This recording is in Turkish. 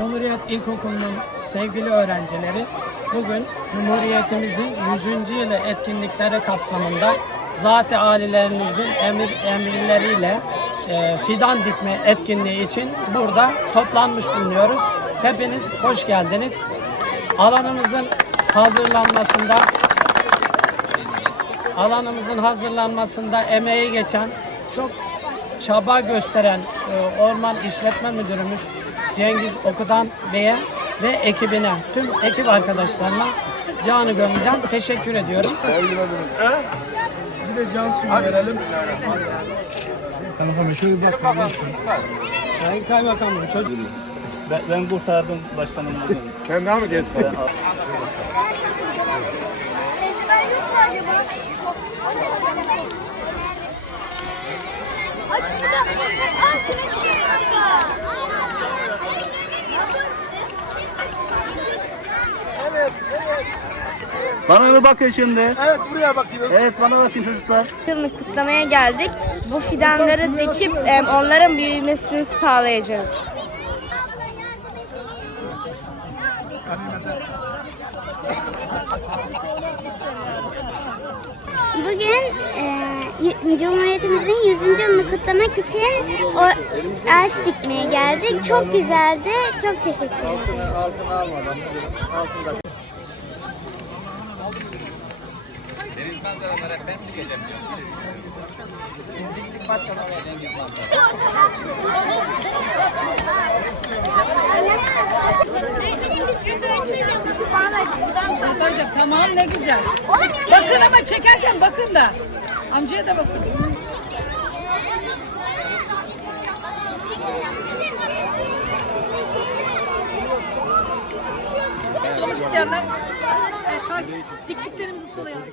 Cumhuriyet İlkokulu'nun sevgili öğrencileri bugün Cumhuriyetimizin 100. yılı etkinlikleri kapsamında zat-ı alilerinizin emir, emirleriyle e, fidan dikme etkinliği için burada toplanmış bulunuyoruz. Hepiniz hoş geldiniz. Alanımızın hazırlanmasında alanımızın hazırlanmasında emeği geçen çok çaba gösteren e, Orman İşletme Müdürümüz Cengiz Okudan Bey'e ve ekibine, tüm ekip arkadaşlarına canı gönülden teşekkür ediyorum. Bir de can suyu verelim. Tamam şöyle bak. Sayın Kaymakamım çocuk Ben, ben kurtardım başkanım. Sen daha mı geç kaldın? Bana bir bakın şimdi. Evet buraya bakıyoruz. Evet bana bakın çocuklar. yılını kutlamaya geldik. Bu fidanları dikip em, onların büyümesini sağlayacağız. Bugün e, Cumhuriyetimizin 100. yılını kutlamak için o ağaç dikmeye geldik. Çok güzeldi. Çok teşekkür ederim. Kurtaracak. Tamam ne güzel. Bakın ama çekerken bakın da. Amcaya da bakın. Sulamak isteyenler. Evet, hadi. Diktiklerimizi sulayalım.